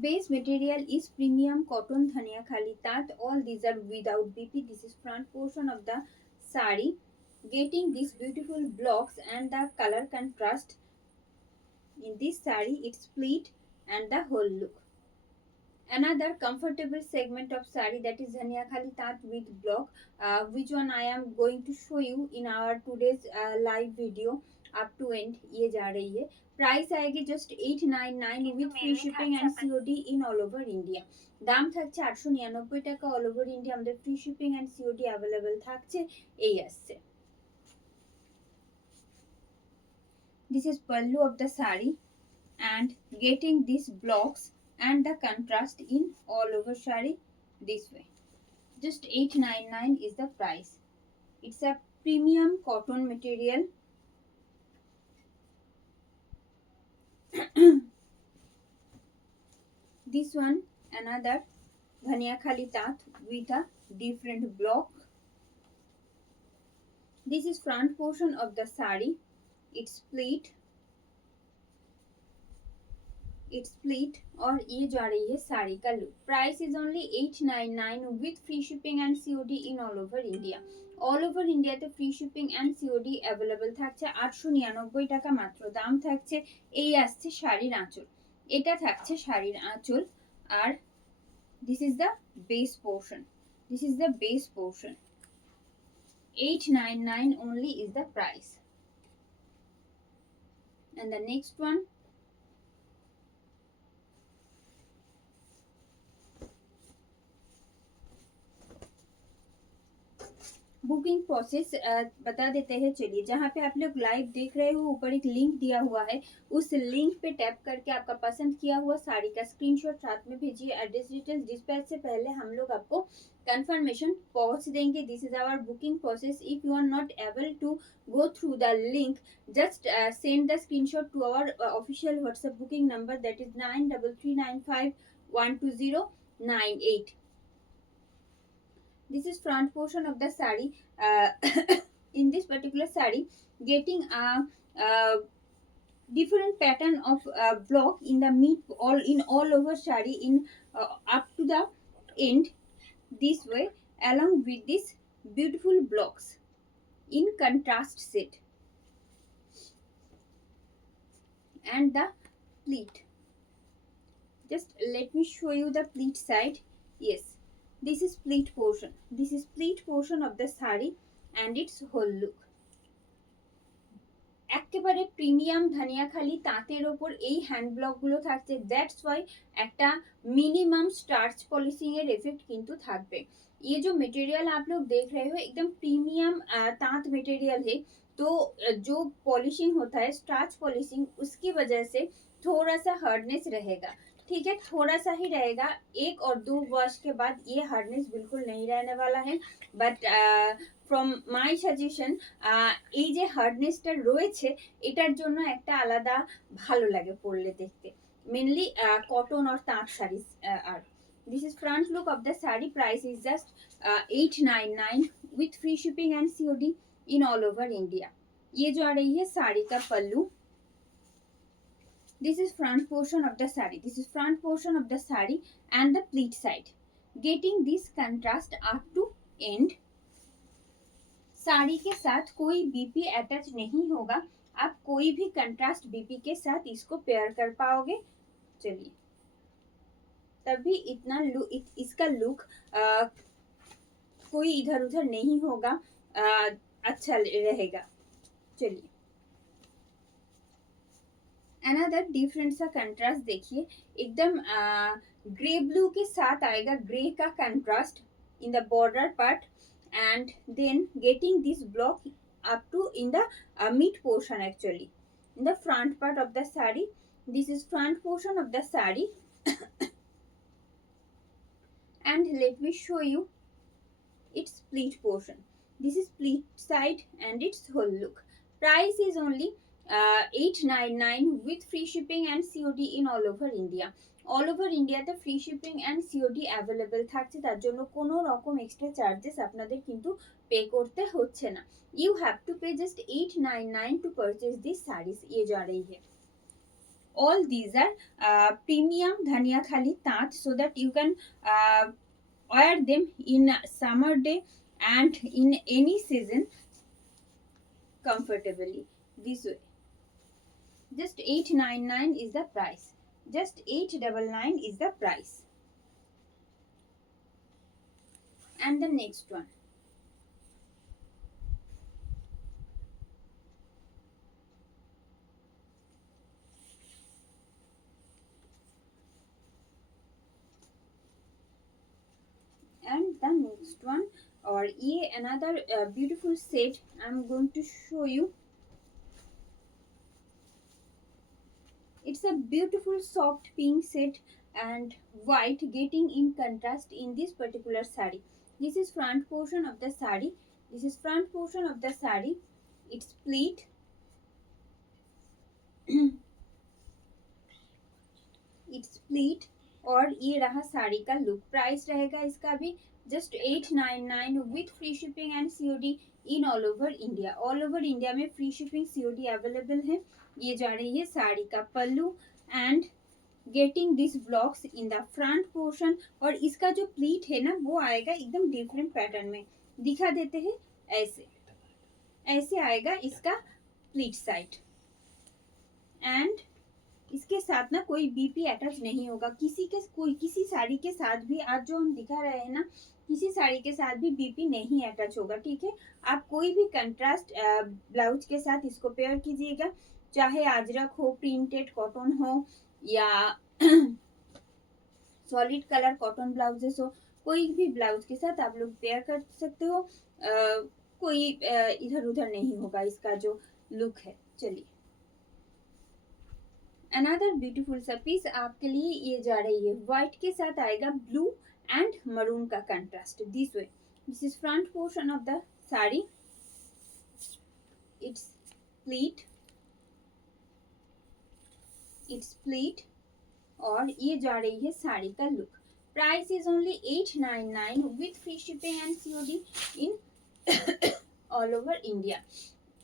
Base material is premium cotton dhania khali tat. All these are without BP. This is front portion of the sari. Getting these beautiful blocks and the color contrast in this sari, it's split and the whole look. Another comfortable segment of sari, that is dhania khali tat with block, which one I am going to show you in our today's live video up to end. ये जा रही है. Price आएगी just 899 with free shipping and COD in all over India. দাম থাকছে 899 টাকা, all over India আমাদের free shipping and COD available থাকছে. এই আসছে. This is pallu of the sari and getting these blocks and the contrast in all over sari this way. Just 899 is the price. It's a premium cotton material. This one another dhania khali tat with a different block. This is front portion of the sari. It's split और ये जा रही है साड़ी का look. Price is only 899 with free shipping and COD in all over India. All over ইন্ডিয়াতে free shipping and COD available থাকছে. 899 টাকা মাত্র দাম থাকছে. এই আসছে শাড়ির আঁচল. এটা থাকছে শাড়ির আঁচল. আর this is the base portion. This is the base portion. 899 only is the price. And the next one, booking process बता देते हैं. चलिए, जहाँ पे आप लोग लाइव देख रहे हो ऊपर एक लिंक दिया हुआ है. उस लिंक पे टैप करके आपका पसंद किया हुआ साड़ी का स्क्रीनशॉट साथ में भेजिए. एड्रेस डिटेल्स डिस्पैच से पहले हम लोग आपको कंफर्मेशन पहुंच देंगे. This is our booking process. If you are not able to go through the link, just send the screenshot to our official WhatsApp booking number, that is 9335120998. This is front portion of the sari. In this particular sari, getting a different pattern of block in the mid, all over sari, in up to the end this way, along with this beautiful blocks in contrast set and the pleat. Just let me show you the pleat side. Yes, this is pleat portion. This is pleat portion of the sari and its whole look. একেবারে premium Dhaniakhali তাঁতের ওপর এই hand ব্লকগুলো থাকছে. That's why একটা minimum starch polishing এর effect কিন্তু থাকবে. ये जो मटेरियल आप लोग देख रहे हो एकदम प्रीमियम तांत मटेरियल है. तो जो पॉलिशिंग होता है स्टार्च पॉलिशिंग, उसकी वजह से थोड़ा सा हार्डनेस रहेगा. ठीक है, थोड़ा सा ही रहेगा. 1 और 2 वॉश के बाद ये हार्डनेस बिल्कुल नहीं रहने वाला है. बट ফ্রম মাই সাজেশন, এই যে হার্ডনেসটা রয়েছে এটার জন্য একটা আলাদা ভালো লাগে পরলে দেখতে. মেনলি কটন और তাঁত শাড়ি. আর this is front look of the sari. Price is just 899 with free shipping and COD in all over India. ये जो आ रही है साड़ी का पल्लू. This is front portion of the sari. This is front portion of the sari and the pleat side. Getting this contrast up to end. Sari के साथ कोई BP attach नहीं होगा. आप कोई भी कंट्रास्ट बीपी के साथ इसको पेयर कर पाओगे. चलिए, तभी इतना इसका लुक कोई इधर उधर नहीं होगा, अच्छा रहेगा. चलिए, अनदर डिफरेंट सा कंट्रास्ट देखिए. एकदम ग्रे ब्लू के साथ आएगा, ग्रे का contrast in the border part. And then getting this block up to in the mid portion, actually in the front part of the sari. This is front portion of the sari. And let me show you its pleat portion. This is pleat side and its whole look. Price is only 899 with free shipping and COD in all over India. All over ইন্ডিয়াতে free shipping and COD available থাকছে. তার জন্য কোনো রকম extra charges আপনাদের কিন্তু pay করতে হচ্ছে না. You have to pay just 899 to purchase this sarees. ये जा रही है all these are premium dhania khali tat, so that you can wear them in summer day and in any season comfortably. This way, just 899 is the price, just 899 is the price. And the next one, and the next one, or ye another beautiful set I'm going to show you. It's a beautiful soft pink set and white getting in contrast in this particular sari. This is front portion of the sari. This is front portion of the sari. It's split. It's split और ये रहा साड़ी का look. Price रहेगा इसका भी just 899 with free shipping and COD in all over India. All over India में free shipping COD available है. ये जा रही है साड़ी का pallu and getting this blocks in the front portion. और इसका जो प्लीट है ना वो आएगा एकदम डिफरेंट पैटर्न में. दिखा देते हैं, ऐसे ऐसे आएगा इसका प्लीट साइड. एंड इसके साथ ना कोई बीपी अटैच नहीं होगा. किसी साड़ी के साथ भी आज जो हम दिखा रहे हैं ना, किसी साड़ी के साथ भी बीपी नहीं अटैच होगा. ठीक है, आप कोई भी कंट्रास्ट ब्लाउज के साथ इसको पेयर कीजिएगा, चाहे अजरक हो, प्रिंटेड कॉटन हो या सॉलिड कलर कॉटन ब्लाउजेस हो, कोई भी ब्लाउज के साथ आप लोग पेयर कर सकते हो. कोई इधर उधर नहीं होगा इसका जो लुक है. चलिए, अनदर ब्यूटीफुल सा पीस आपके लिए ये जा रही है. व्हाइट के साथ आएगा ब्लू एंड मरून का contrast. This way, this is front portion of the sari. It's pleat, it's pleat और ये जा रही है साड़ी का look. Price is only 899 with free shipping and COD in all over India.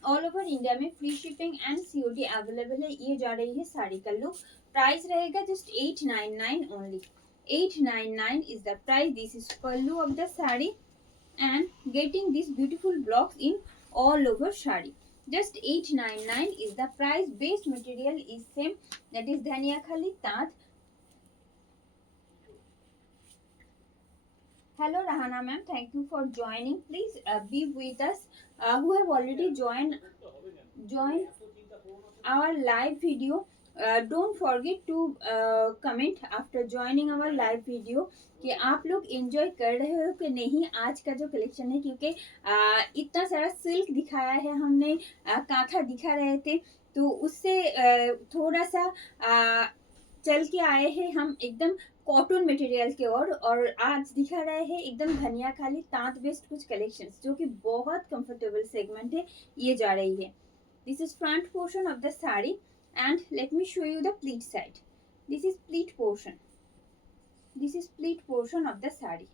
All over India में free shipping and COD available है. ये जा रही है साड़ी का लुक. प्राइस रहेगा just 899 only. 899 is the price. This is pallu of the sari and getting this beautiful blocks in all over sari. Just 899 is the price. Base material is same, that is dhania khali tat. Hello Rahana ma'am, thank you for joining. Please be with us. Who have already joined our live video. Don't forget to comment after joining our live video कि आप लोग enjoy कर रहे हो कि नहीं आज का जो कलेक्शन है. क्योंकि इतना सारा सिल्क दिखाया है हमने, कांथा दिखा रहे थे, तो उससे थोड़ा सा चल के आए हैं हम एकदम कॉटन मटेरियल के और आज दिखा रहे हैं एकदम धनिया खाली तांत बेस्ड कुछ कलेक्शंस जो कि बहुत कंफर्टेबल सेगमेंट है. ये जा रही है. This is front portion of the saree and let me show you the pleat side. This is pleat portion. This is pleat portion of the sari.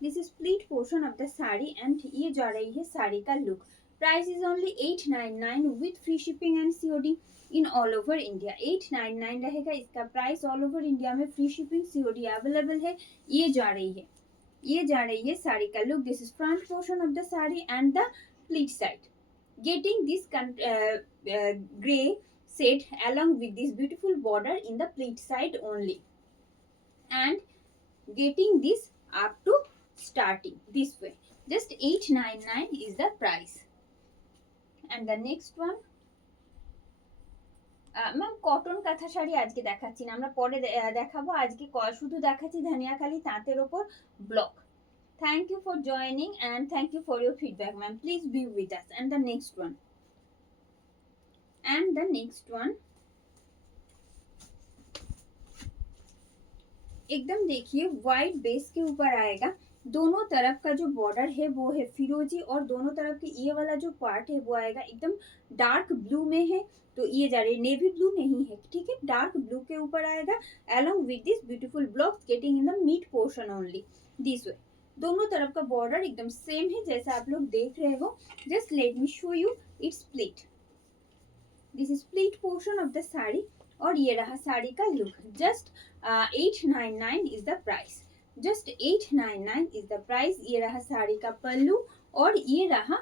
This is pleat portion of the sari and ये जा रही है साड़ी का look. Price is only 899 with free shipping and COD in all over India. 899 रहेगा इसका प्राइस. All over India में free shipping COD available है. ये जा रही है, ये जा रही है साड़ी का look. This is front portion of the sari and the pleat side. Getting this gray set along with this beautiful border in the pleat side only, and getting this up to starting this way. Just 899 is the price. And the next one, ma'am cotton কাঁথা শাড়ি আজকে দেখাচ্ছি না, আমরা পরে দেখাবো. আজকে শুধু দেখাচ্ছি ধনিয়াখালি তাঁতের ওপর block. Thank you for joining and thank you for your feedback, ma'am. Please be with us. And the next one. And the next one. एकदम देखिए व्हाइट बेस के ऊपर आएगा. दोनों तरफ का जो बॉर्डर है वो है फिरोजी और दोनों तरफ के ये वाला जो पार्ट है वो आएगा एकदम डार्क ब्लू में है. तो ये जा रही है नेवी ब्लू नहीं है, ठीक है, डार्क ब्लू के ऊपर आएगा along with this beautiful blocks getting in the mid portion only. This way. दोनों तरफ का बॉर्डर एकदम सेम है जैसा आप लोग देख रहे हो. Just let me show you it's pleat. This is split portion of the saree और ये रहा साड़ी का look. Just 899 is the price. Just 899 is the price. ये रहा साड़ी का पल्लू और ये रहा,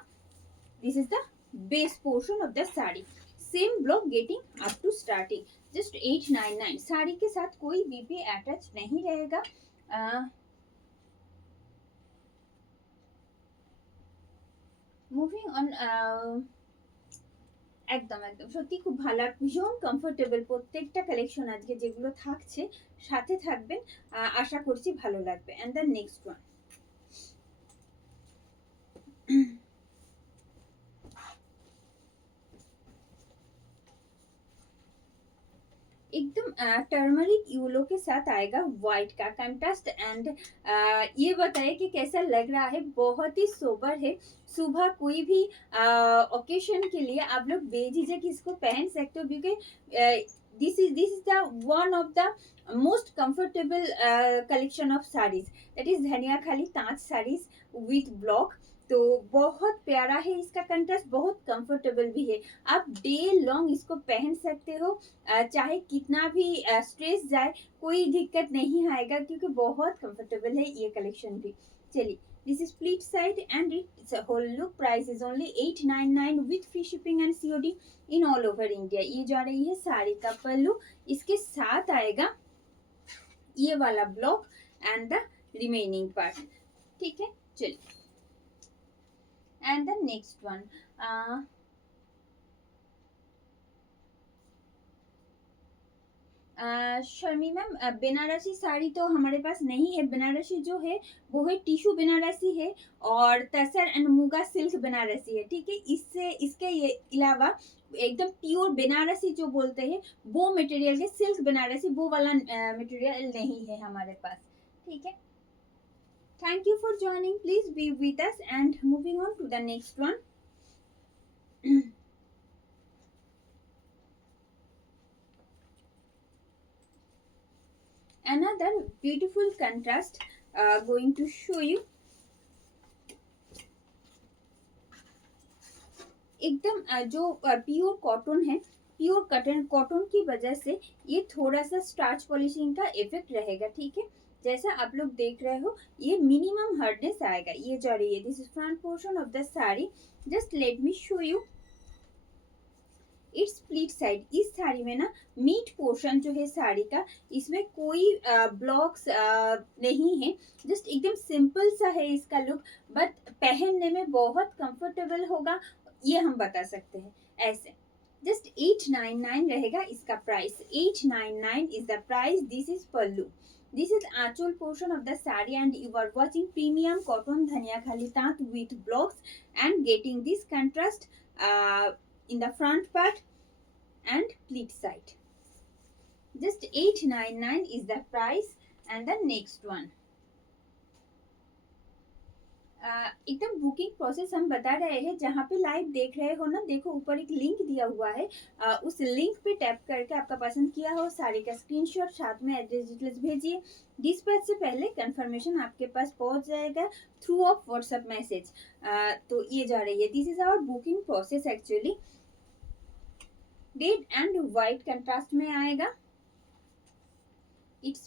this is the base portion of the saree. Same block getting up to starting. Just 899. साड़ी के साथ कोई बीपी अटैच नहीं रहेगा. Moving on. একদম একদম সত্যি খুব ভালো আর ভীষণ কমফোর্টেবল প্রত্যেকটা কালেকশন আজকে যেগুলো থাকছে, সাথে থাকবেন, আশা করছি ভালো লাগবে. অ্যান্ড দ্য নেক্সট ওয়ান, एकदम टर्मरिक येलो के साथ आएगा व्हाइट का कंट्रास्ट. एंड ये बताइए कि कैसा लग रहा है. बहुत ही सोबर है. सुबह कोई भी ओकेशन के लिए आप लोग बेझिझक इसको पहन सकते हो, क्योंकि this is the one of the most comfortable collection of saris. That is धनिया खाली तांच साड़ीज विथ ब्लॉक. तो बहुत प्यारा है इसका कंट्रास्ट, बहुत कंफर्टेबल भी है. आप डे लॉन्ग इसको पहन सकते हो, चाहे कितना भी स्ट्रेस जाए कोई दिक्कत नहीं आएगा, क्योंकि बहुत कंफर्टेबल है ये कलेक्शन भी. चलिए, this is split side and its whole look. Price is only 899 with free shipping and COD in all over India. ये जा रही है साड़ी का पल्लू. इसके साथ आएगा ये वाला block and the remaining part. ठीक है, चलिए. And the next one, Sharmi ma'am, Banarasi sari तो हमारे पास नहीं है. बनारसी जो है वो है टिश्यू बनारसी है और तसर एंड मुगा सिल्क बनारसी है. ठीक है, इससे इसके ये अलावा एकदम प्योर बनारसी जो बोलते हैं वो मटेरियल है. सिल्क बनारसी वो वाला मटेरियल नहीं है हमारे पास. ठीक है, thank you for joining. Please be with us and moving on to the next one. Another beautiful contrast going to show you. एकदम जो प्योर कॉटन है, प्योर कॉटन की वजह से ये थोड़ा सा स्टार्च पॉलिशिंग का इफेक्ट रहेगा. ठीक है, जैसा आप लोग देख रहे हो ये मिनिमम हार्डनेस आएगा. ये जा रही है, this is front portion of the saree. Just let me show you it's split side. इस साड़ी में ना मीट पोर्शन जो है साड़ी का, इसमें कोई ब्लॉक्स नहीं है. जस्ट एकदम सिंपल सा है इसका लुक, बट पहनने में बहुत कंफर्टेबल होगा, ये हम बता सकते हैं. ऐसे जस्ट 899 रहेगा इसका price. 899 is the price. This is pallu. This is actual portion of the saree and you are watching premium cotton dhaniya khali tant with blocks and getting this contrast in the front part and pleat side. Just 899 is the price. And the next one, एकदम booking process हम बता रहे हैं. जहाँ पे live देख रहे हो ना, देखो ऊपर एक लिंक दिया हुआ है. उस लिंक पे टैप करके आपका पसंद किया हो साड़ी का स्क्रीनशॉट साथ में एड्रेस डिटेल्स भेजिए. डिस्पैच से पहले कंफर्मेशन आपके पास पहुंच जाएगा थ्रू ऑफ व्हाट्सएप मैसेज. तो ये जा रही है, this is our booking process. Actually red and white contrast में आएगा. इट्स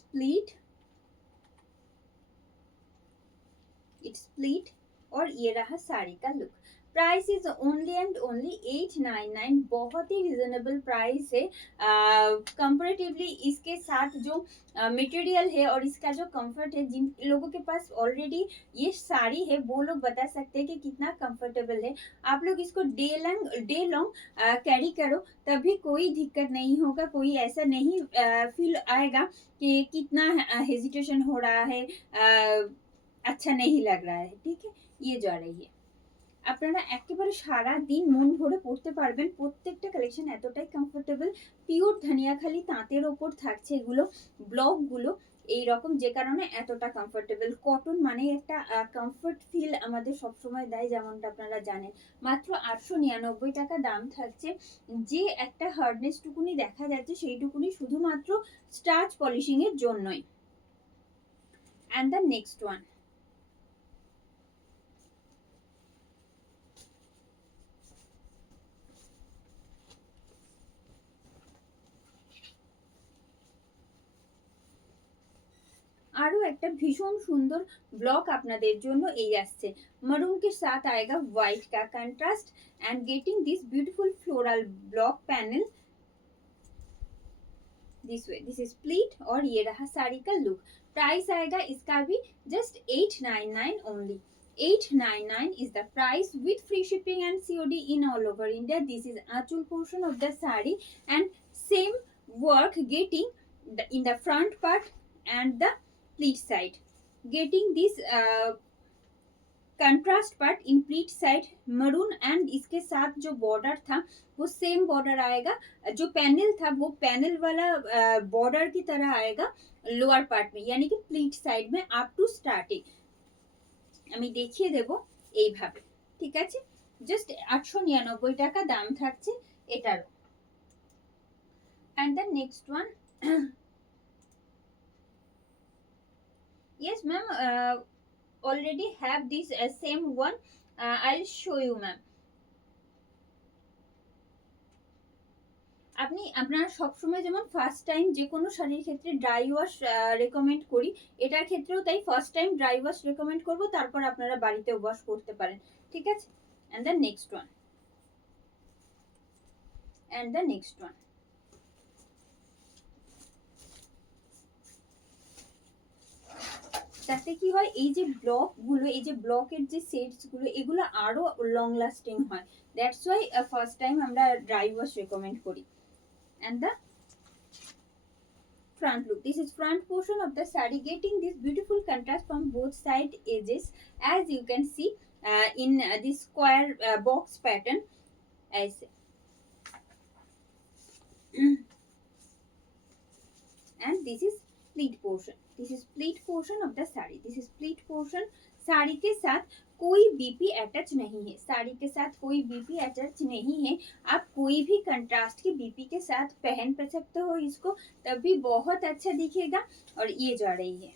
स्प्लिट और ये रहा साड़ी का look. Price is only and only 899. बहुत ही रिजनेबल प्राइस है. कंपैरेटिवली इसके साथ जो मटेरियल है और इसका जो कंफर्ट है, जिन लोगों के पास ऑलरेडी ये साड़ी है वो लोग बता सकते हैं कि कितना कंफर्टेबल है. आप लोग इसको डे लॉन्ग कैरी करो, तभी कोई दिक्कत नहीं होगा. कोई ऐसा नहीं फील आएगा कि कितना हेजिटेशन हो रहा है, अच्छा नहीं लग रहा है. ठीक है, ये जा रही है. আপনারা একেবারে সারা দিন মন ভরে পড়তে পারবেন. প্রত্যেকটা কালেকশন এতটাই কমফোর্টেবল. পিওর ধনিয়াখালি তাঁতের ওপর থাকছে এগুলো ব্লকগুলো এই রকম, যে কারণে এতটা কমফোর্টেবল. কটন মানে একটা কমফোর্ট ফিল আমাদের সবসময় দেয়, যেমনটা আপনারা জানেন. মাত্র 899 টাকা দাম থাকছে. যে একটা হার্ডনেস টুকুনি দেখা যাচ্ছে সেইটুকুনি শুধুমাত্র স্টার্চ পলিশিং এর জন্যই. অ্যান্ড দ্য নেক্সট ওয়ান, আরো একটা ভীষণ সুন্দর ব্লক আপনাদের জন্য এই আসছে। मरून के साथ आएगा व्हाइट का contrast and getting this beautiful floral block panel this way, this is pleat और ये रहा साड़ी का लुक। प्राइस आएगा इसका भी just 899 only. 899 is the price with free shipping and COD in all over India. This is Achul portion of the sari and same work getting in the front part and the pleat side. Getting this contrast part in pleat side maroon and इसके साथ जो border था वो same border आएगा। जो panel था वो panel वाला बॉर्डर की तरह आएगा लोअर पार्ट में, यानी कि प्लीट साइड में अप टू स्टार्टिंग। আমি দেখিয়ে দেব এইভাবে, ঠিক আছে। জাস্ট 899 টাকা দাম থাকছে এটারও। And the next one, yes ma'am, already have this same one, I'll show you ma'am। আপনি আপনারা সবসময় যেমন ফার্স্ট টাইম যে কোনো শাড়ির ক্ষেত্রে ড্রাই ওয়াশ রেকমেন্ড করি, এটার ক্ষেত্রেও তাই first time dry wash recommend করব, তারপর আপনারা বাড়িতে ওয়াশ করতে পারেন, ঠিক আছে। And the next one, and the next one, তাতে কি হয়, এই যে ব্লক গুলো, এই যে ব্লকের যে সেটস গুলো, এগুলো আরো লং লাস্টিং হয়। দ্যাটস ওয়াই ফার্স্ট টাইম আমরা ড্রাই ওয়াশ রেকমেন্ড করি। And the front look, this is front portion of the sari getting this beautiful contrast from both side edges, as you can see in this square box pattern as and this is pleat portion, this is pleat portion of the sari, this is pleat portion। Sari के साथ कोई BP attach नहीं है, साड़ी के साथ कोई BP attach नहीं है। आप कोई भी कंट्रास्ट की बीपी के साथ पहन सकते हो इसको, तब भी बहुत अच्छा दिखेगा। और ये जा रही है,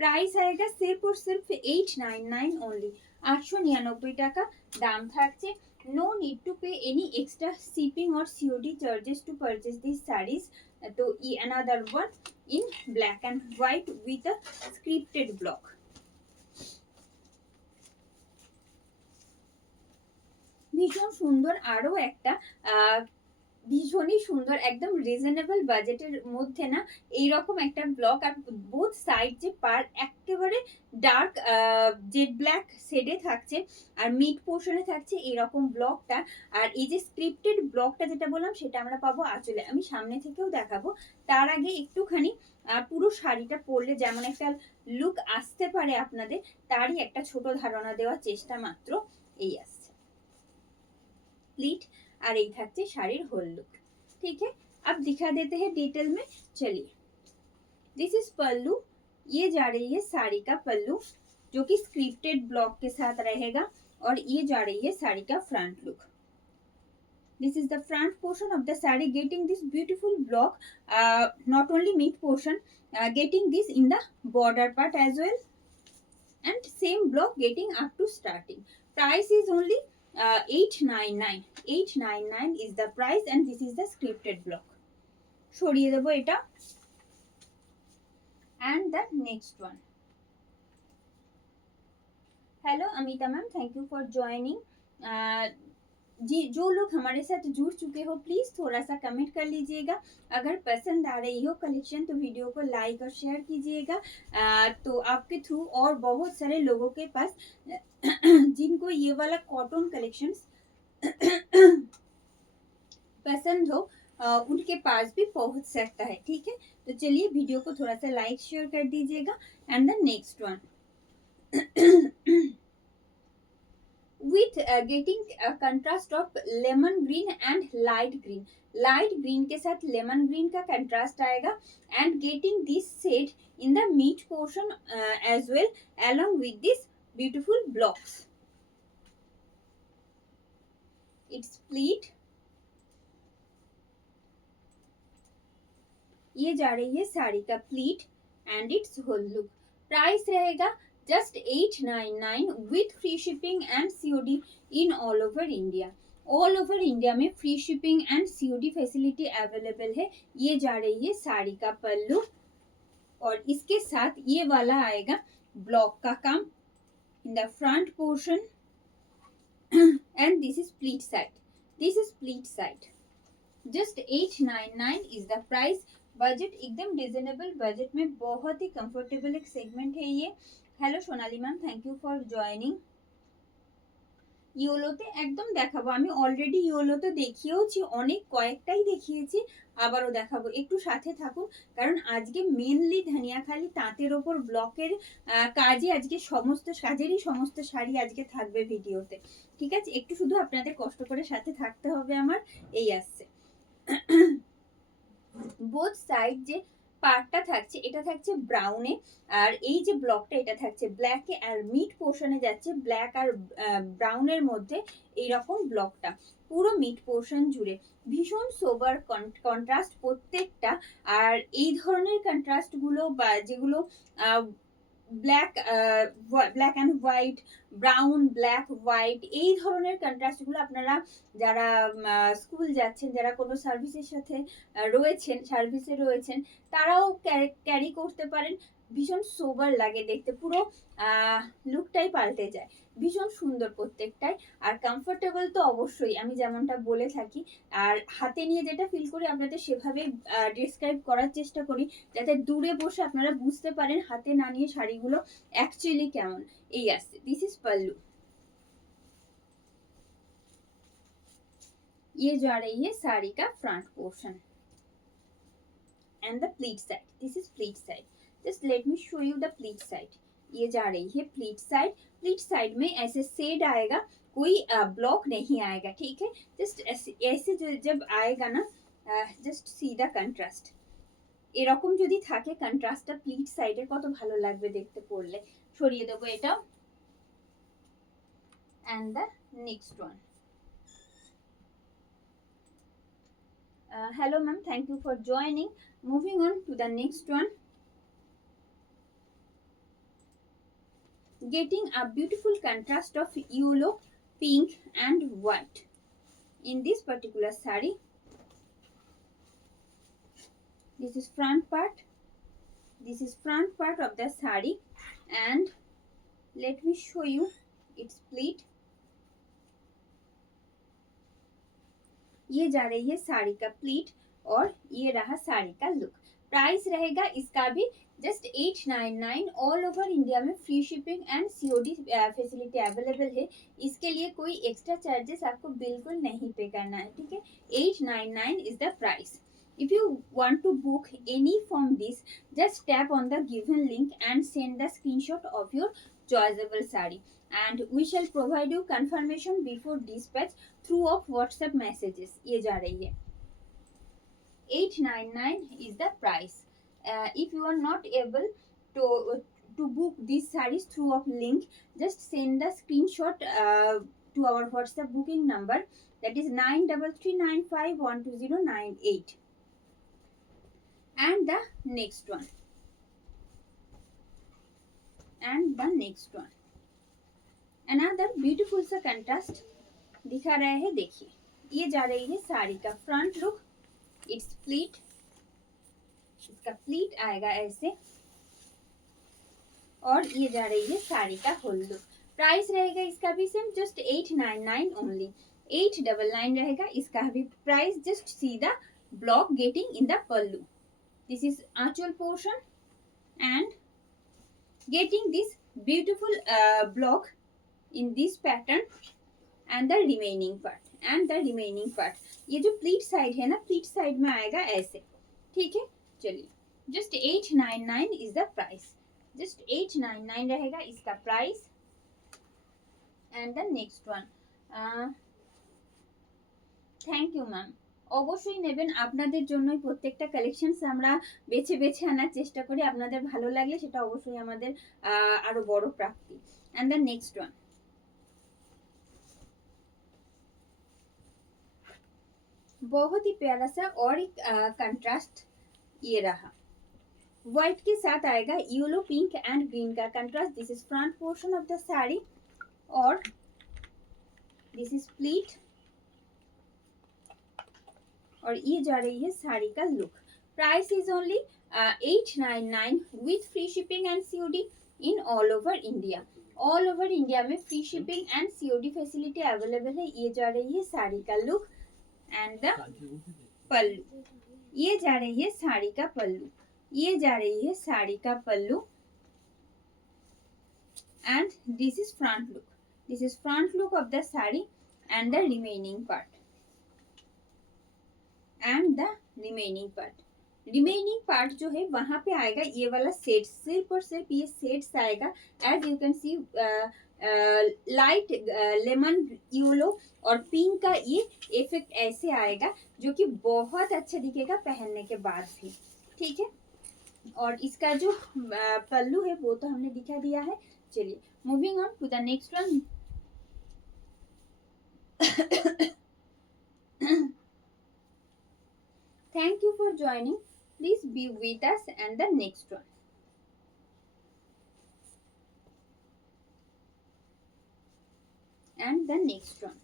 प्राइस आएगा सिर्फ और सिर्फ 899 ओनली। 899 টাকা দাম থাকছে। No need to pay any extra shipping और COD charges to purchase this sarees. तो ये another one in black and white with a scripted block. ভীষণ সুন্দর আরো একটা ভীষণই সুন্দর, একদম রিজনেবল বাজেটের মধ্যে না এইরকম একটা ব্লক। আর বোথ সাইড যে পার একেবারে ডার্ক জেড ব্ল্যাক শেডে থাকছে আর মিড পোর্শনে থাকছে এইরকম ব্লকটা। আর এই যে স্ক্রিপ্টেড ব্লকটা যেটা বললাম সেটা আমরা পাবো আঁচলে, আমি সামনে থেকেও দেখাবো। তার আগে একটুখানি পুরো শাড়িটা পরলে যেমন একটা লুক আসতে পারে আপনাদের, তারই একটা ছোট ধারণা দেওয়ার চেষ্টা মাত্র। এই আসছে प्लीट और यही থাকছে শাড়ির হোল লুক, ठीक है। अब दिखा देते हैं डिटेल में, चलिए। दिस इज पल्लू, ये जा रही है साड़ी का पल्लू जो कि स्क्रिप्टेड ब्लॉक के साथ रहेगा, और ये जा रही है साड़ी का front look. This is the front portion of the saree getting this beautiful block, not only mid portion, getting this in the border part as well and same block getting up to starting। price is only 899 is the price and this is the scripted block। সরিয়ে দেবো এটা। and the next one, hello Amita ma'am, thank you for joining. जी जो लोग हमारे साथ जुड़ चुके हो प्लीज थोड़ा सा कमेंट कर लीजिएगा। अगर पसंद आ रही हो कलेक्शन तो वीडियो को लाइक और शेयर कीजिएगा। तो आपके थ्रू और बहुत सारे लोगों के पास जिनको ये वाला कॉटन कलेक्शन पसंद हो उनके पास भी पहुंच सकता है, ठीक है। तो चलिए वीडियो को थोड़ा सा लाइक शेयर कर दीजिएगा। And the next one with getting a contrast of lemon green and light green, light green के साथ lemon green का contrast आएगा and getting this shade in the mid portion as well along with this beautiful blocks। it's pleat, ये जा रही है साड़ी का pleat and its whole look. Price रहेगा just 899 with free shipping and COD in all over India। All over India में free shipping and COD facility available है। ये जा रही है साड़ी का पल्लू और इसके साथ ये वाला आएगा ब्लॉक का काम in the front portion and this is pleat side, this is pleat side. Just 899 is the price. Budget एकदम रिजनेबल बजट में बहुत ही कंफर्टेबल एक सेगमेंट है ये। Hello Sonali ma'am, thank you for joining. ইয়োলোতে একদম দেখাবো, আমি অলরেডি ইয়োলোতে দেখিয়েওছি, অনেক কয়েকটাই দেখিয়েছি, আবারও দেখাবো, একটু সাথে থাকুন। কারণ আজকে মেনলি ধনিয়াখালি তাঁতের ওপর ব্লকের কাজে আজকে সমস্ত কাজেরই সমস্ত শাড়ি আজকে থাকবে ভিডিওতে, ঠিক আছে? একটু শুধু আপনাদের কষ্ট করে সাথে থাকতে হবে আমার। এই আসছে বোথ সাইড যে পার্টটা থাকছে এটা থাকছে ব্রাউনে, আর এই যে ব্লকটা এটা থাকছে ব্ল্যাকে, আর মিড পোর্শনে যাচ্ছে ব্ল্যাক আর ব্রাউনের মধ্যে এইরকম ব্লকটা পুরো মিড পোর্শন জুড়ে ভীষণ সোবার কন্ট্রাস্ট প্রত্যেকটা। আর এই ধরনের কন্ট্রাস্ট গুলো বা যেগুলো black black and white, brown black white, এই ধরনের কন্ট্রাস্টগুলো আপনারা যারা স্কুল যাচ্ছেন, যারা কোনো সার্ভিসের সাথে রয়েছেন, সার্ভিসে রয়েছেন, তারাও ক্যারি করতে পারেন। ভীষণ সোবার লাগে দেখতে, পুরো লুকটাই পাল্টে যায়, ভীষণ সুন্দর প্রত্যেকটাই। আর কমফোর্টেবল তো অবশ্যই, আমি যেমনটা বলে থাকি, আর হাতে নিয়ে যেটা ফিল করি আপনাদের সেভাবে ডিসক্রাইব করার চেষ্টা করি, যাতে দূরে বসে আপনারা বুঝতে পারেন হাতে না নিয়ে শাড়িগুলো অ্যাকচুয়ালি কেমন। এই আসছে, দিস ইজ पल्लू, ये जा रही है साड़ी का front portion and the pleat side, this is pleat side. Just let me show you the pleat side. ये जा रही है प्लीट साइड। प्लीट साइड में ऐसे शेड आएगा, कोई ब्लॉक नहीं आएगा, ठीक है? जस्ट ऐसे जो जब आएगा ना, जस्ट सी द कंट्रास्ट, এরকম যদি থাকে কন্ট্রাস্টটা প্লিট সাইডে কত ভালো লাগবে দেখতে পড়লে। সরিয়ে দেবো এটা। and the next one, hello ma'am, thank you for joining. Moving on to the next one, getting a beautiful contrast of yellow, pink and white in this particular saree. This is front part, this is front part of the saree, and let me show you its pleat. ये जा रही है साड़ी का pleat और ये रहा साड़ी का look. Price रहेगा इसका भी जस्ट 899। ऑल ओवर इंडिया में free shipping and COD facility available है। इसके लिए कोई एक्स्ट्रा चार्जेस आपको बिल्कुल नहीं पे करना है, ठीक है? 899 is the price. If you want to book any from this, just tap on the given link and send the screenshot of your choiceable saree, and we shall provide you confirmation before dispatch through of WhatsApp messages. ये जा रही है 899 is the price. If you are not able to book these sarees through of link, just send the screenshot to our WhatsApp booking number, that is 9339512098. And the next one, and the next one, another beautiful सा contrast दिखा रहे हैं। देखिए, ये जा रही है साड़ी का फ्रंट लुक, इट्स प्लीट, इसका प्लीट आएगा ऐसे, और ये जा रही है साड़ी का होल लुक। प्राइस रहेगा इसका भी सेम, जस्ट 899 ओनली। 899 रहेगा इसका भी price. Just see the block getting in the pallu, this is aanchal portion and getting this beautiful block in this pattern and the remaining part, ये जो प्लीट साइड है ना, प्लीट साइड में आएगा ऐसे, ठीक है? चलिए, just 899 is the price, just 899 रहेगा इसका price. And the next one, thank you ma'am. অবশ্যই নেবেন, আপনাদের জন্যই প্রত্যেকটা কালেকশনস আমরা বেছে বেছে আনার চেষ্টা করি, আপনাদের ভালো লাগলে সেটা অবশ্যই আমাদের আরো বড় প্রাপ্তি। এন্ড দ্য নেক্সট ওয়ান, बहुत ही प्यारा सा और एक कंट्रास्ट ये रहा, व्हाइट के साथ आएगा येलो, पिंक एंड ग्रीन का contrast. This is front portion of the saree और दिस इज प्लीट, और ये जा रही है साड़ी का look. Price is only 899 with free shipping and COD in all over India. All over India में free shipping and COD facility available है। ये जा रही है साड़ी का लुक एंड द पल्लू। ये जा रही है साड़ी का पल्लू, ये जा रही है साड़ी का pallu and this is front look. This is front look of the sari and the remaining part and the remaining part. Remaining part जो है वहां पे आएगा ये वाला सेट, सिर्फ और सिर्फ ये सेट्स आएगा। As you can see light lemon yellow और पिंक का ये इफेक्ट ऐसे आएगा जो कि बहुत अच्छा दिखेगा पहनने के बाद भी, ठीक है। और इसका जो पल्लू है वो तो हमने दिखा दिया है। चलिए moving on to the next one. Thank you for joining. Please be with us and the next one. And the next one.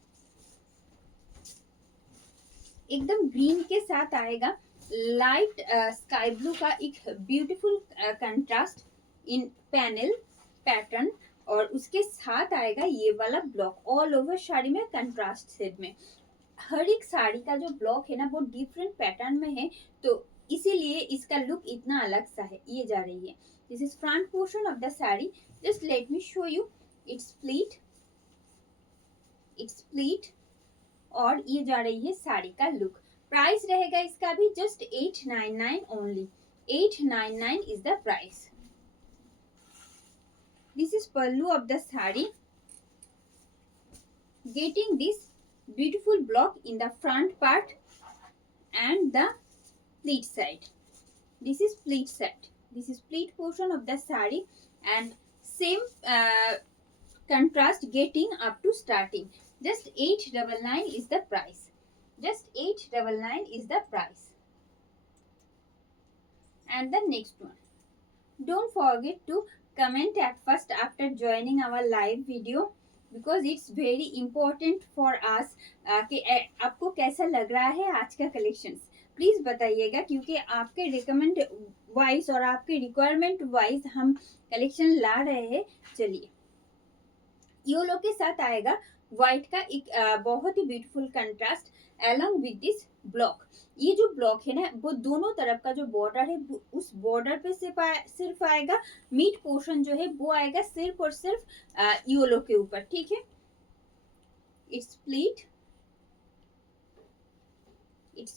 एकदम ग्रीन के साथ आएगा लाइट स्काई ब्लू का एक ब्यूटीफुल कंट्रास्ट इन पैनल पैटर्न, और उसके साथ आएगा ये वाला ब्लॉक ऑल ओवर साड़ी में कंट्रास्ट सेट में। हर एक साड़ी का जो ब्लॉक है ना वो डिफरेंट पैटर्न में है, तो इसीलिए इसका लुक इतना अलग सा है। ये जा रही है, this is front portion of the saree. Just let me show you, it's pleat और ये जा रही है साड़ी का लुक। प्राइस रहेगा इसका भी just 899 only. 899 is the price. This is pallu of the saree, getting this beautiful block in the front part and the pleat side. This is pleat side. This is pleat portion of the saree and same contrast getting up to starting. Just 899 is the price. Just 899 is the price. And the next one. Don't forget to comment at first after joining our live video, because it's very important for us कि आपको कैसा लग रहा है आज का collections. Please बताइएगा, क्योंकि आपके रिकमेंड वाइज और आपके रिक्वायरमेंट वाइज हम कलेक्शन ला रहे हैं। चलिए येलो के साथ आएगा व्हाइट का एक बहुत ही beautiful contrast along with this block. ये जो ब्लॉक है ना वो दोनों तरफ का जो बॉर्डर है उस बॉर्डर पे सिर्फ आएगा, मिड पोर्शन जो है वो आएगा सिर्फ और सिर्फ येलो के ऊपर, ठीक है। इट्स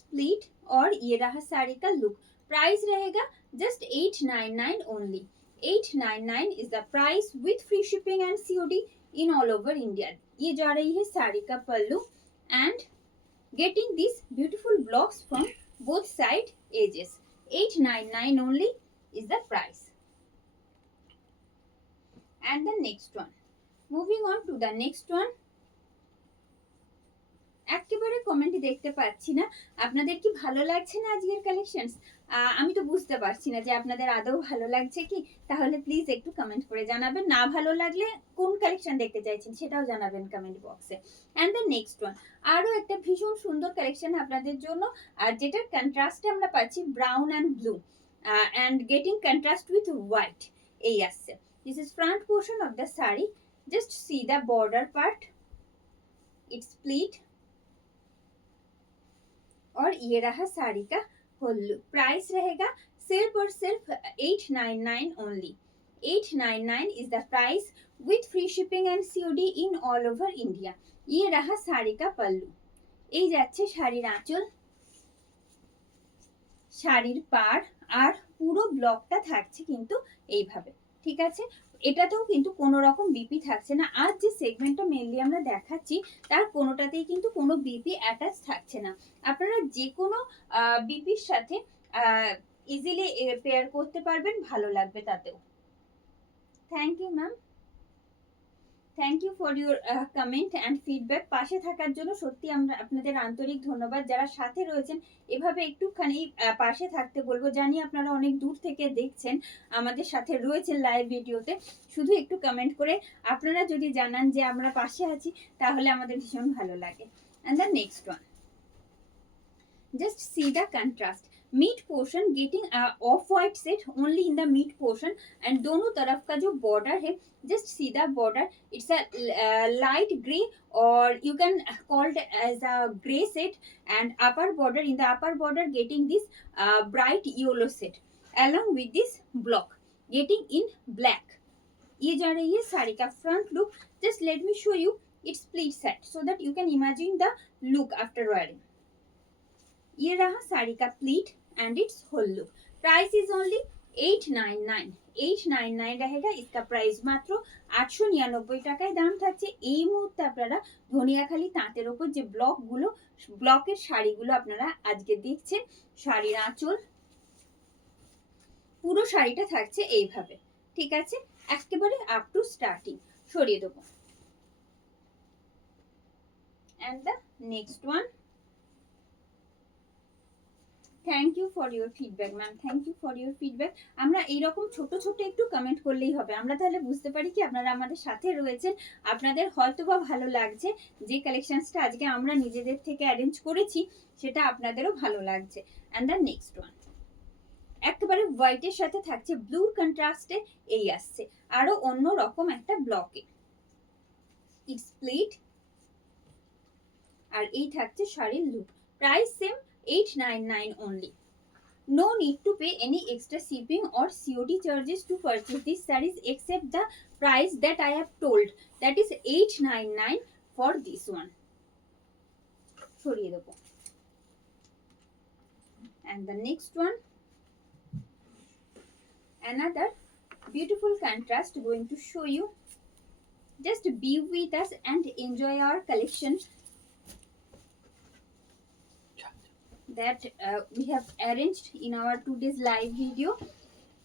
प्लीट और ये रहा साड़ी का लुक। प्राइस रहेगा just 899 only. 899 is the price with free shipping and COD in all over India. ये जा रही है साड़ी का pallu and getting these beautiful blocks from both side edges. 899 only is the price. And the next one. Moving on to the next one. একেবারে কমেন্টে দেখতে পাচ্ছি না আপনাদের কি ভালো লাগছে না আজকের কালেকশনস। আমি তো বুঝতে পারছি না যে আপনাদের আদৌ ভালো লাগছে কি। তাহলে প্লিজ একটু কমেন্ট করে জানাবেন, না ভালো লাগলে কোন কালেকশন দেখতে চাইছেন সেটাও জানাবেন কমেন্ট বক্সে। এন্ড দ্য নেক্সট ওয়ান, আরো একটা ভীষণ সুন্দর কালেকশন আপনাদের জন্য, আর যেটার কন্ট্রাস্টে আমরা পাচ্ছি brown and blue and getting contrast with white. এই আসছে, this is front portion of the sari. Just see the border part, it's pleat और ये रहा साड़ी का पल्लू। प्राइस रहेगा सिर्फ और सिर्फ 899 only. 899 is the price with free shipping and COD in all over India. ये रहा साड़ी का पल्लू। এই যাচ্ছে শাড়ির আঁচল, শাড়ির পাড় আর পুরো ব্লকটা থাকছে কিন্তু এইভাবে, ঠিক আছে। এটাতেও কিন্তু কোনো রকম বিপি থাকছে না। আজ যে সেগমেন্টটা মেনলি আমরা দেখাচ্ছি তার কোনোটাতেই কিন্তু কোনো বিপি অ্যাটাচ থাকছে না। আপনারা যে কোনো বিপির সাথে ইজিলি পেয়ার করতে পারবেন, ভালো লাগবে তাতেও। Thank you ma'am, thank you for your comment and feedback. পাশে থাকার জন্য সত্যি আমরা আপনাদের আন্তরিক ধন্যবাদ। যারা সাথে রয়েছেন এভাবে একটুখানি পাশে থাকতে বলবো। জানি আপনারা অনেক দূর থেকে দেখছেন, আমাদের সাথে রয়েছেন লাইভ ভিডিওতে। শুধু একটু কমেন্ট করে আপনারা যদি জানান যে আমরা পাশে আছি তাহলে আমাদের ভীষণ ভালো লাগে। And the next one, just see the contrast. Mid portion getting off white set only in the mid portion and दोनों तरफ का जो बॉर्डर है जस्ट सीधा border it's a light grey और you can called as a gray set and upper border in the upper border getting this bright yellow set along with this block getting in black. ये जा रही है साड़ी का front look. Just let me show you it's split set so that you can imagine the look after wearing. ये रहा साड़ी का pleat and its whole look. Price is only 899. 899 रहेगा. इसका प्राइस মাত্র 899 টাকায় দাম থাকছে. এই মুহূর্তে আপনারা ধনিয়াখালি তাঁতের ওপর যে ব্লকের শাড়িগুলো আপনারা আজকে দেখছেন, শাড়ির আঁচল পুরো শাড়িটা থাকছে এইভাবে. ঠিক আছে, একেবারে আপ টু স্টার্টিং সরিয়ে দেবো. And the next one. Thank you for your feedback ma'am, thank you for your feedback. আমরা এইরকম ছোট ছোট একটু কমেন্ট করলেই হবে, আমরা তাহলে বুঝতে পারি কি আপনারা আমাদের সাথে রয়েছেন, আপনাদের হয়তো বা ভালো লাগছে, যে কালেকশনসটা আজকে আমরা নিজেদের থেকে অ্যারেঞ্জ করেছি সেটা আপনাদেরও ভালো লাগছে. অ্যান্ড দ্য নেক্সট ওয়ান একেবারে হোয়াইটের সাথে থাকছে ব্লুর কন্ট্রাস্টে. এই আসছে আরো অন্য রকম একটা ব্লকে. ইটস স্প্লিট আর এই থাকছে শাড়ির look. Price same 899 only. No need to pay any extra shipping or COD charges to purchase these sarees except the price that I have told, that is 899 for this one. সরিয়ে দেবো. And the next one, another beautiful contrast going to show you. Just be with us and enjoy our collection that we have arranged in our today's live video.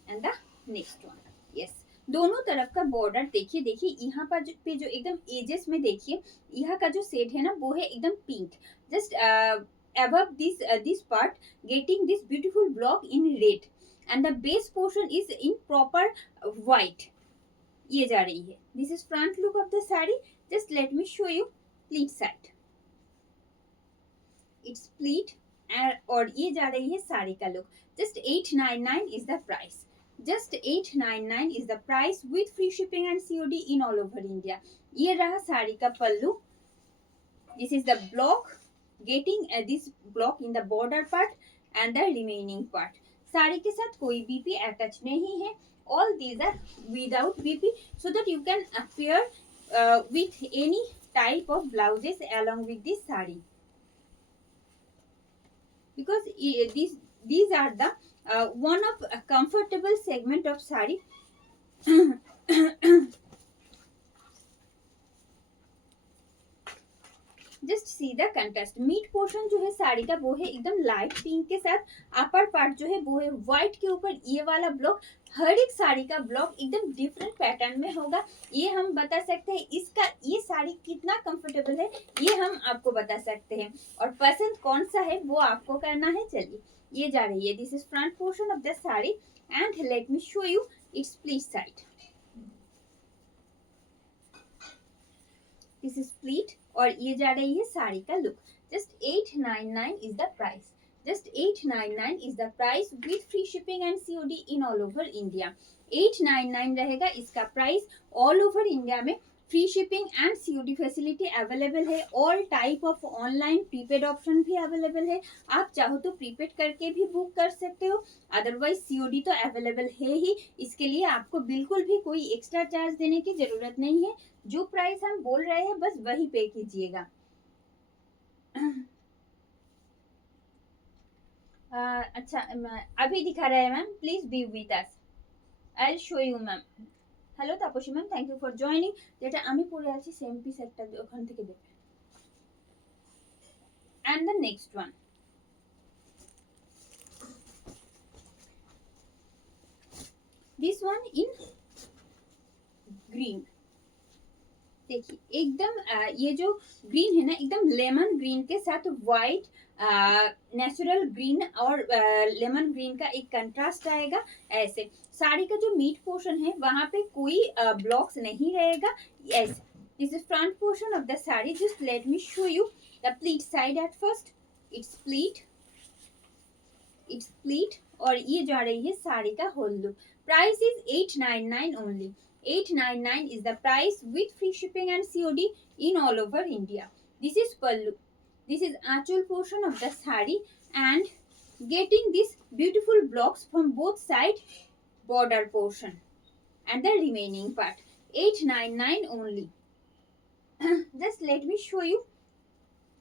And the next one, yes, दोनों तरफ का border देखिए. देखिए यहाँ पर पे जो एकदम एजेस में देखिए यहाँ का जो सेट है ना वो है एकदम pink. Just above this part getting this beautiful block in red and the base portion is in proper white. ये जा रही है. This is front look of the saree. Just let me show you pleat side. It's pleat और ये जा रही है साड़ी का look. Just 899 is the price. Just 899 is the price with free shipping and COD in all over India. ये रहा साड़ी का पल्लू. This is the block getting this block in the border part and the remaining part. Sari के साथ कोई BP attach नहीं है. All these are without BP so that you can pair with any type of blouses along with this saree. Because these are the one of a comfortable segment of saree. Just see the contrast. Mid portion जो है साड़ी का वो है एकदम light pink के साथ. Upper part जो है वो है व्हाइट के ऊपर ये वाला ब्लॉक. हर एक साड़ी का ब्लॉक एकदम डिफरेंट पैटर्न में होगा. ये हम बता सकते हैं इसका ये साड़ी कितना कंफर्टेबल है ये हम आपको बता सकते हैं. और पसंद कौन सा है वो आपको करना है. चलिए ये जा रही है. This is front portion of the sari and let me show you it's pleat side. This is pleat और ये जा रही है साड़ी का look. Just 899 is the price. Just 899 is the price with free shipping and COD in all over India. 899 रहेगा इसका प्राइस. All over India में free shipping and COD facility available है. All type of online prepaid option भी available है. आप चाहो तो प्रीपेड करके भी बुक कर सकते हो. अदरवाइज COD तो अवेलेबल है ही. इसके लिए आपको बिल्कुल भी कोई एक्स्ट्रा चार्ज देने की जरूरत नहीं है. जो प्राइस हम बोल रहे हैं बस वही पे कीजिएगा. अच्छा अभी दिखा रहा है ma'am. Please be with us. I will show you ma'am. Hello Tapasi ma'am, thank you for joining. যেটা আমি পরে আছি সেম পিস একটা ওখান থেকে দেবে. And the next one. This one in green. देखिए एकदम ये जो ग्रीन है ना एकदम लेमन ग्रीन के साथ व्हाइट नेचुरल ग्रीन और लेमन ग्रीन का एक कंट्रास्ट आएगा. ऐसे साड़ी का जो मीट पोर्शन है वहां पे कोई ब्लॉक्स नहीं रहेगा. Yes, this is front portion of the saree. Just let me show you the pleat side at first. It's pleat it's pleat और ये जा रही है साड़ी का whole look. Price is 899 only. 899 is the price with free shipping and COD in all over India. This is pallu. This is actual portion of the sari and getting these beautiful blocks from both side border portion and the remaining part. 899 only. Just let me show you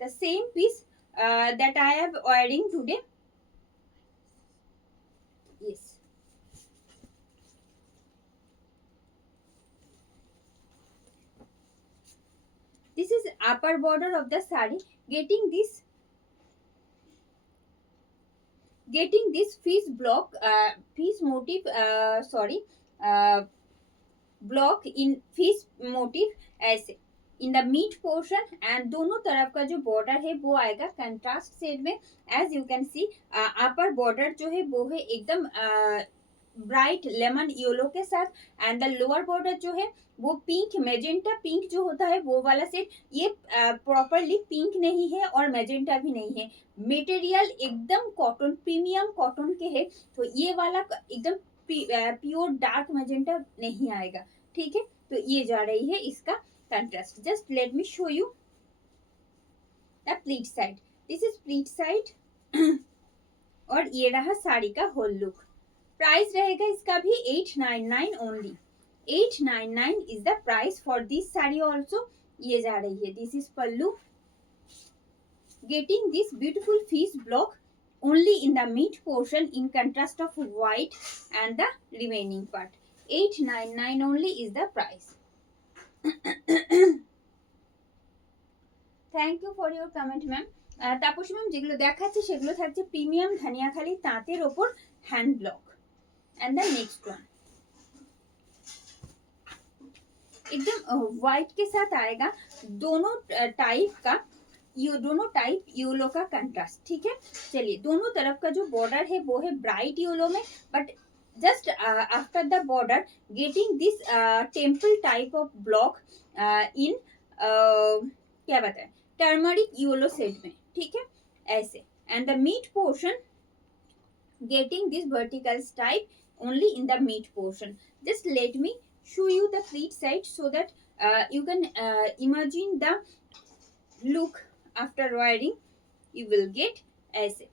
the same piece that I am wearing today. Yes. This is upper border of the sari. Getting this fish block, fish motif, block in fish motif ऐसे in the mid portion and दोनों तरफ का जो border है वो आएगा contrast shade में. As you can see upper border जो है वो है एकदम ब्राइट लेमन येलो के साथ एंड द लोअर बॉर्डर जो है वो पिंक मेजेंटा पिंक जो होता है वो वाला सेट. ये प्रॉपरली पिंक नहीं है और मेजेंटा भी नहीं है. मटेरियल एकदम कॉटन प्रीमियम कॉटन के है तो ये वाला एकदम प्योर डार्क मेजेंटा नहीं आएगा. ठीक है, तो ये जा रही है इसका contrast. Just let me show you the pleat side. This is pleat side और ये रहा साड़ी का होल लुक. प्राइस रहेगा इसका भी 899 only. 899 is the price for this sari also. ये जा रही है. This is pallu. Getting this beautiful fish block only in the mid portion in contrast of white and the remaining part. 899 only is the price. Thank you for your comment, ma'am. Tapasi ma'am যেগুলো দেখাচ্ছে সেগুলো থাকছে premium Dhaniakhali তাঁতের ওপর hand block. And the next one एकदम white के साथ आएगा. दोनों टाइप का दोनों टाइप येलो का कंट्रास्ट. ठीक है, चलिए दोनों तरफ का जो बॉर्डर है वो है ब्राइट येलो में but just after the border getting this temple type of block in क्या बताए टर्मरिक येलो शेड में. ठीक है, ऐसे and the mid portion getting this vertical stripe only in the mid portion. Just let me show you the pleat side so that you can imagine the look after wearing. You will get ऐसे.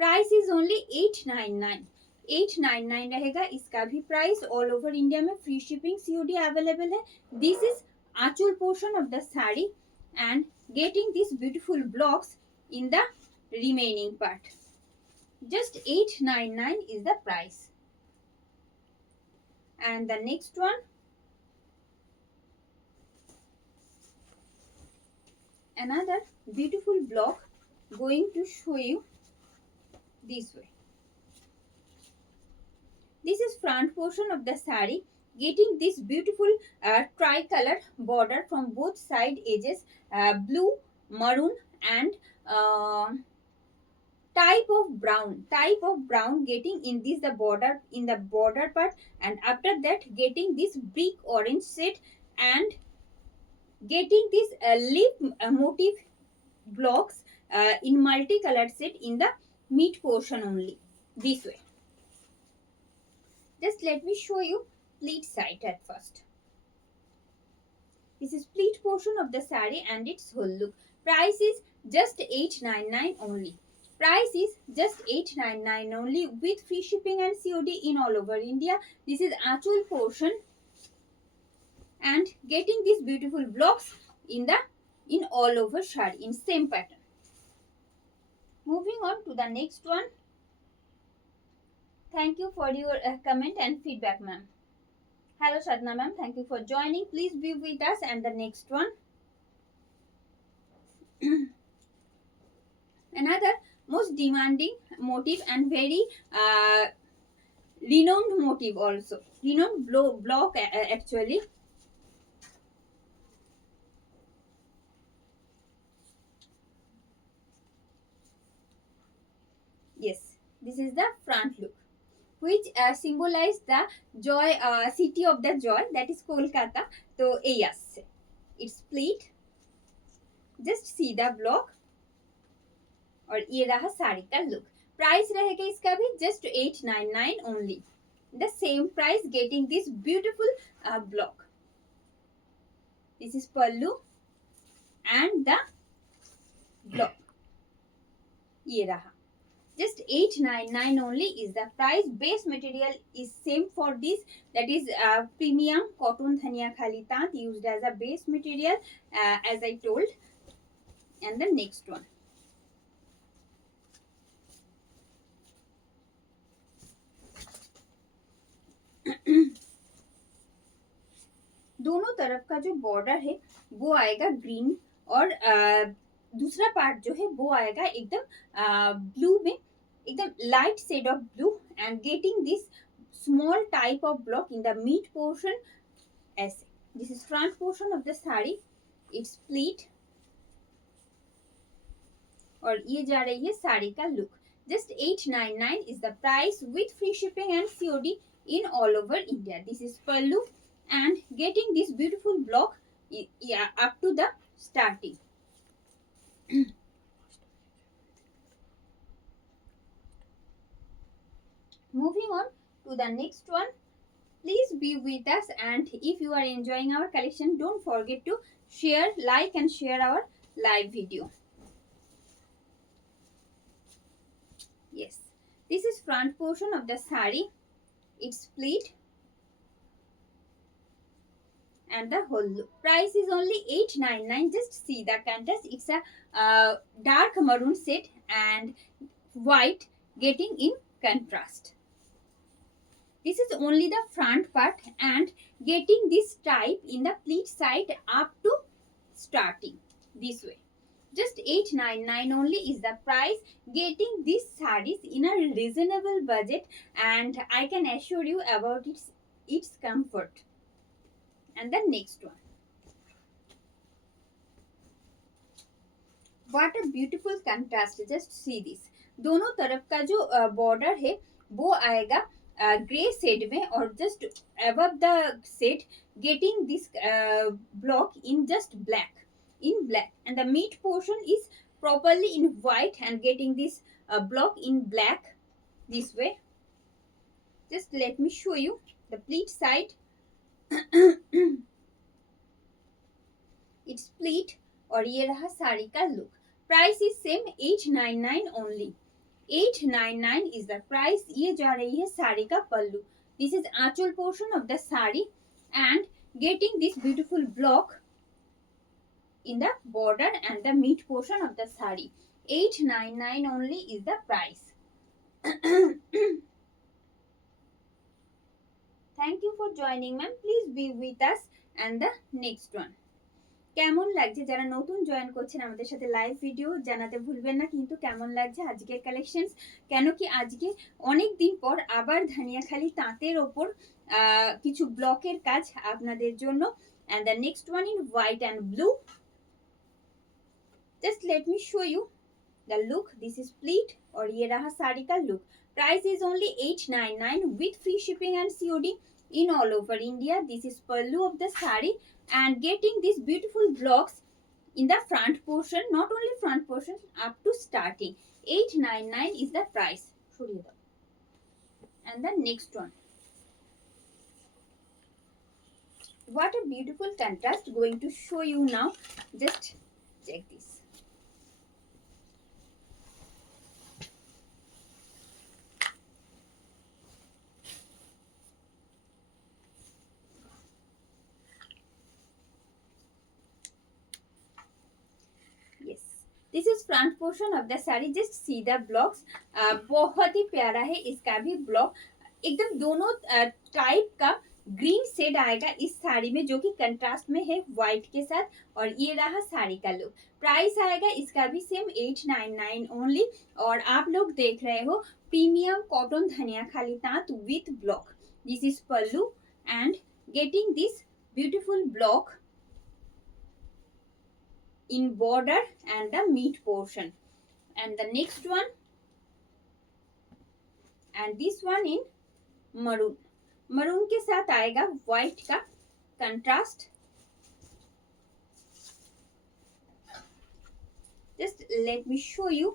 Price is only 899. 899 रहेगा इसका भी price. All over India में free shipping COD available है. This is aanchal portion of the saree and getting these beautiful blocks in the remaining part. Just 899 is the price. And the next one, another beautiful block going to show you this way. This is front portion of the sari getting this beautiful tricolor border from both side edges, blue, maroon and type of brown getting in this the border in the border part and after that getting this brick orange set and getting this leaf motif blocks in multicolored set in the mid portion only this way. Just let me show you pleat side at first. This is pleat portion of the saree and its whole look. Price is just 899 only. Price is just 899 only with free shipping and COD in all over India. This is actual portion and getting these beautiful blocks in all over shari in same pattern. Moving on to the next one. Thank you for your comment and feedback, ma'am. Hello Sadhna ma'am, thank you for joining. Please be with us. And the next one. Another most demanding motif and very renowned motif also. Renowned block actually. Yes, this is the front look which symbolize the joy city of the joy that is Kolkata. So yes, it's pleat. Just see the block और ये रहा साड़ी का look. Price रहेगा इसका भी just 899 only. The same price getting this beautiful block. This is pallu and the block. ये रहा. Just 899 only is the price. Base material is same for this, that is premium cotton dhania khali tant used as a base material, as I told. And the next one, दोनों तरफ का जो border है वो आएगा green और दूसरा part जो है वो आएगा एकदम ब्लू में, एकदम light shade of blue, and getting this small type of block in the mid portion ऐसे. This is front portion of the sari. It's pleat और ये जा रही है साड़ी का look. Just 899 is the price with free shipping and COD in all over India. This is pallu and getting this beautiful block up to the starting. Moving on to the next one. Please be with us, and if you are enjoying our collection, don't forget to share, like and share our live video. Yes, this is front portion of the sari. It's split and the whole look. Price is only 899. Just see the contrast. It's a dark maroon set and white getting in contrast. This is only the front part and getting this type in the pleat side up to starting this way. Just 899 only is the price. Getting these sarees in a reasonable budget, and I can assure you about its comfort. And the next one, what a beautiful contrast. Just see this. दोनों तरफ का जो border है वो आएगा grey shade में, और just above the set getting this block in just black, and the mid portion is properly in white and getting this block in black this way. Just let me show you the pleat side. It's pleat और ये रहा साड़ी का look. Price is same 899 only. 899 is the price. ये जा रही है साड़ी का पल्लू. This is Aanchal portion of the sari and getting this beautiful block in the border and the mid portion of the sari. 899 only is the price. Thank you for joining, ma'am. Please be with us. And the next one. কেমন লাগছে যারা নতুন join করছেন আমাদের সাথে live video জানাতে ভুলবেন না কিন্তু কেমন লাগছে আজকের কালেকশনস, কেন কি আজকে অনেক দিন পর আবার ধানিয়াখালি তাঁতের ওপর কিছু ব্লকের কাজ আপনাদের জন্য. and the next one in white and blue. Just let me show you the look. This is pleat और ये रहा साड़ी का look. Price is only 899 with free shipping and COD in all over India. This is pallu of the sari and getting these beautiful blocks in the front portion, not only front portion, up to starting. 899 is the price. And the next one. What a beautiful contrast. Going to show you now. Just check this. This is front portion of the saree. Just see the blocks. बहुत ही प्यारा है इसका भी block. एकदम दोनों type का green shade आएगा इस साड़ी में जो कि कंट्रास्ट में है व्हाइट के साथ. और ये रहा साड़ी का लुक. प्राइस आएगा इसका भी सेम 899 ओनली. और आप लोग देख रहे हो प्रीमियम कॉटन धनिया खाली तांत with block. This is pallu and getting this beautiful block in border and the mid portion. And the next one, and this one in maroon. maroon के साथ आएगा white का contrast. Just let me show you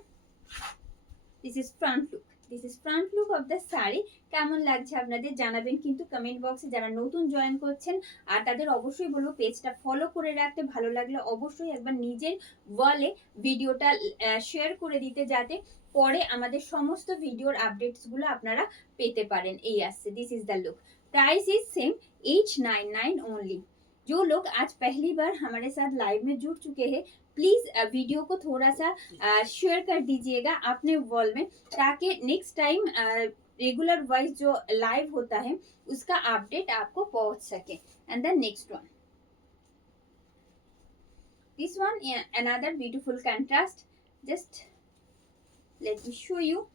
this is front look, this is front look of the sari. কেমন লাগছে আপনাদের জানাবেন কিন্তু comment বক্সে। যারা নতুন জয়েন করছেন আর তাদের অবশ্যই বলবো পেজটা ফলো করে রাখতে, ভালো লাগলে অবশ্যই একবার নিজের ওয়ালে ভিডিওটা শেয়ার করে দিতে, যাতে পরে আমাদের সমস্ত ভিডিওর আপডেটসগুলো আপনারা পেতে পারেন। এই আসছে, this is the look, price is same 899 only. जो लोग आज पहली बार हमारे साथ लाइव में जुड़ चुके हैं, प्लीज वीडियो को थोड़ा सा शेयर कर दीजिएगा अपने वॉल में, ताकि नेक्स्ट टाइम रेगुलर वाइज जो लाइव होता है उसका अपडेट आपको पहुंच सके। And the next one, this one another beautiful contrast, just let me show you।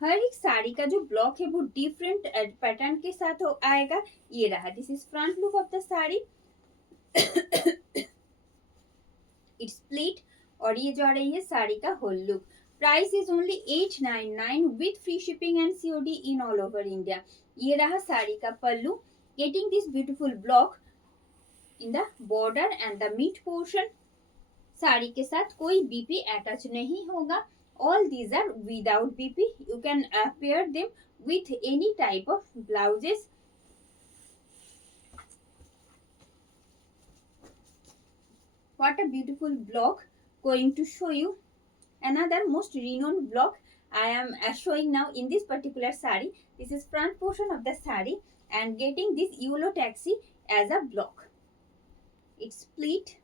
हर एक साड़ी का जो ब्लॉक है वो डिफरेंट पैटर्न के साथ आएगा। ये रहा, this is front look of the sari. It's split, और ये जो रही है साड़ी का whole look. Price is only 899 with free shipping and COD in all over India. ये रहा साड़ी का pallu, getting this beautiful block in the border and the mid portion. Sari के साथ कोई बीपी अटैच नहीं होगा। All these are without BP. You can pair them with any type of blouses. What a beautiful block, going to show you another most renowned block I am showing now in this particular sari. This is front portion of the sari and getting this yellow taxi as a block. It's split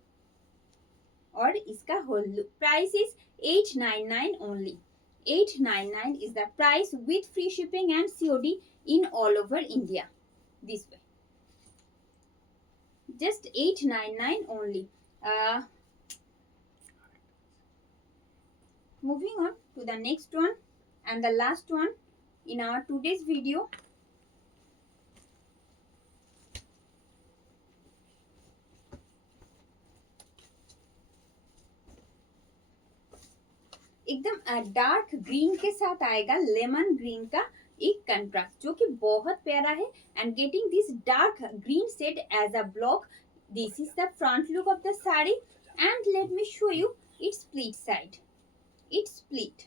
और इसका whole look. Price is 899 only. 899 is the price with free shipping and COD in all over India. This way, just 899 only. Moving on to the next one and the last one in our today's video। एकदम dark green के साथ आएगा, lemon green का एक contrast जो कि बहुत प्यारा है। And getting this dark green set as a block. This is the front look of the sari and let me show you it's split side. Its split,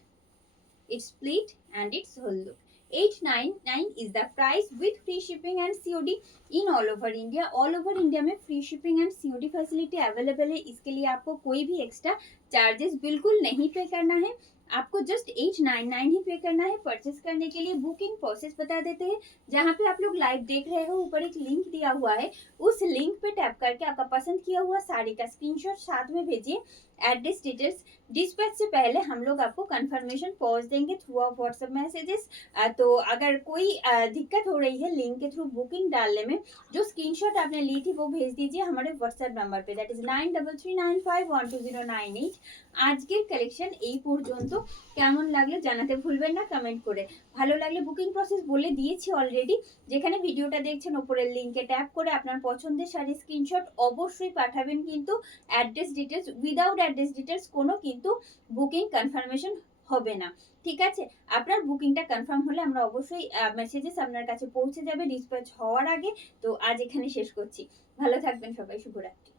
its split and its whole look. 899 is the price with free shipping and COD in all over India। all over India में free shipping and COD facility available है। इसके लिए आपको कोई भी extra charges बिल्कुल नहीं पे करना है, आपको जस्ट 899 ही पे करना है। परचेस करने के लिए बुकिंग प्रोसेस बता देते हैं। जहाँ पे आप लोग लाइव देख रहे हो ऊपर एक लिंक दिया हुआ है, उस लिंक पे टैप करके आपका पसंद किया हुआ साड़ी का स्क्रीनशॉट साथ में भेजिए। एड्रेस डिटेल्स डिस्पैच से पहले हम लोग आपको कंफर्मेशन पहुंच देंगे थ्रू ऑफ व्हाट्सएप मैसेजेस। तो अगर कोई दिक्कत हो रही है लिंक के थ्रू बुकिंग डालने में, जो स्क्रीनशॉट आपने ली थी वो भेज दीजिए हमारे व्हाट्सएप नंबर पे, दैट इज 9339512098। আজকের কালেকশন এই পর্যন্ত। কেমন লাগলো জানাতে ভুলবেন না কমেন্ট করে। ভালো লাগলে বুকিং প্রসেস বলে দিয়েছি অলরেডি। যেখানে ভিডিওটা দেখছেন উপরের লিংকে ট্যাপ করে আপনার পছন্দের শাড়ির স্ক্রিনশট অবশ্যই পাঠাবেন, কিন্তু address details without address details কোনো কিন্তু বুকিং কনফার্মেশন হবে না। ঠিক আছে, আপনার বুকিংটা কনফার্ম হলে আমরা অবশ্যই মেসেজেস আপনার কাছে পৌঁছে যাবে ডিসপ্যাচ হওয়ার আগে। তো আজ এখানে শেষ করছি, ভালো থাকবেন সবাই, শুভরাত্রি।